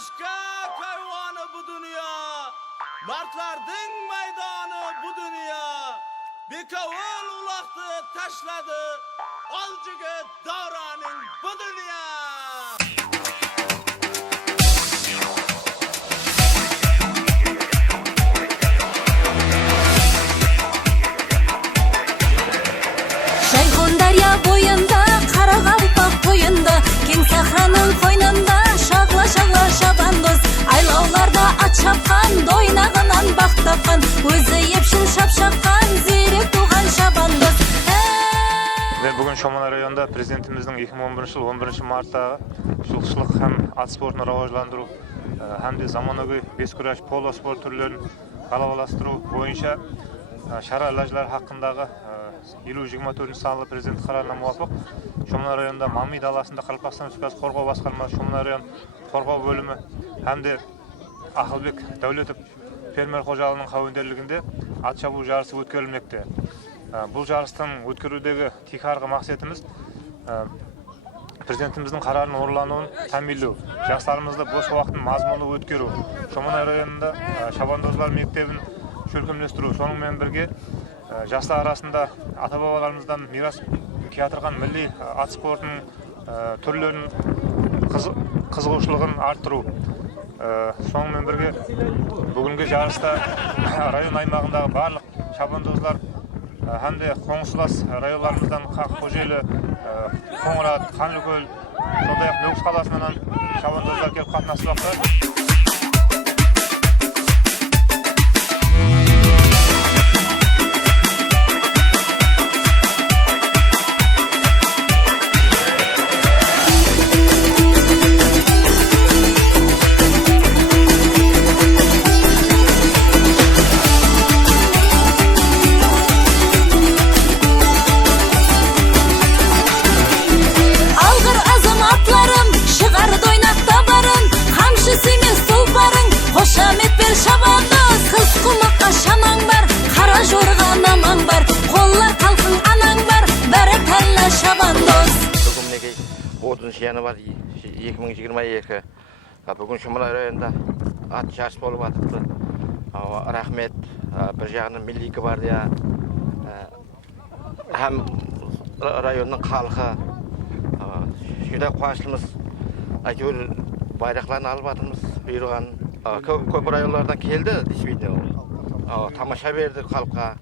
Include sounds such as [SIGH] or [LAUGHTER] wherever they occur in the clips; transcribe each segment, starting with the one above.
başka kayvanı bu dünya. Martlardın meydanı bu dünya. Bir kavul ulaktı taşladı. Olcıgı davranın bu dünya. Тапқан өзі епшін шапшаққан зерек туған шабандоз. Bugün Şoman rayonunda prezidentimizin 2011 yıl 11 martдағы жылқышылық һәм ат спортын рауажландыру ә, һәм де заманауи бес күрәш поло спорт түрлерін қалаваластыру бойынша ә, шара ләжләр хақындағы елу жиырма төртінші санлы президент қарарына муафық шоман районында мами даласында Қарақастан Республикасы қорғау басқармасы шоман район қорғау бөлімі һәм де Ақылбек Дәулетов фермер қожалығының қауендерлігінде ат шабу жарысы өткерілмекте. Ә, Бұл жарыстың өткерудегі тихарғы мақсатымыз ә, президентіміздің қарарының орындалуын тәмамдау жастарымызды бос уақытын мазмұнды өткеру шоманай районында ә, шабандозлар мектебін көркемдестіру сонымен бірге жастар арасында ата бабаларымыздан мирас келе милли ат спортының түрлерін қызы- қызығушылығын арттыру сонымен бірге бүгінгі жарыста [COUGHS] район аймағындағы барлық шабандозлар ә, һәм де қоңсылас районларымыздан қожелі қоңырат қанлыкөл сондай ақ нөкіс қаласынан шабандоздар келіп қатынасып алғыр 30 январь 2022 А, бүгін шымылай районында ат жарыс болып жатыпты рахмет. Бір жағынан милли гвардия һәм ра- районның халқы. Шүда қуаныштымыз әйтеуір байрақтарын алып жатырмыз бұйырған. Көп, районлардан келді действительно. Тамаша берді халыққа.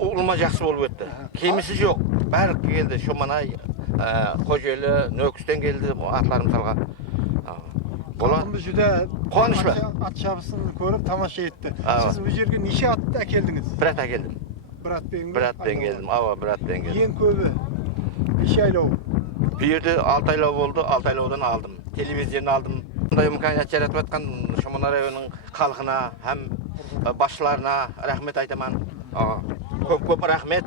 Ұлыма жақсы болып өтті. Кемісі жоқ. Бәрі келді. Шоманай қожелі нөкістен келді атлар мысалға Халқымыз жүдә Қуанышлы. тамаша ат шабысын көріп тамаша етті. Сіз бұл жерге неше атты әкелдіңіз? бір ат әкелдім Бір атпен бір атпен келдім. Ава бір атпен келдім. Ең көбі неше айлау? бұл жерде алты айлау болды. Алты айлаудан алдым. Телевизияны алдым. Мұндай имканият жаратып жатқан шомана районының халқына һәм ә, басшыларына рахмет айтамын. Көп көп рахмет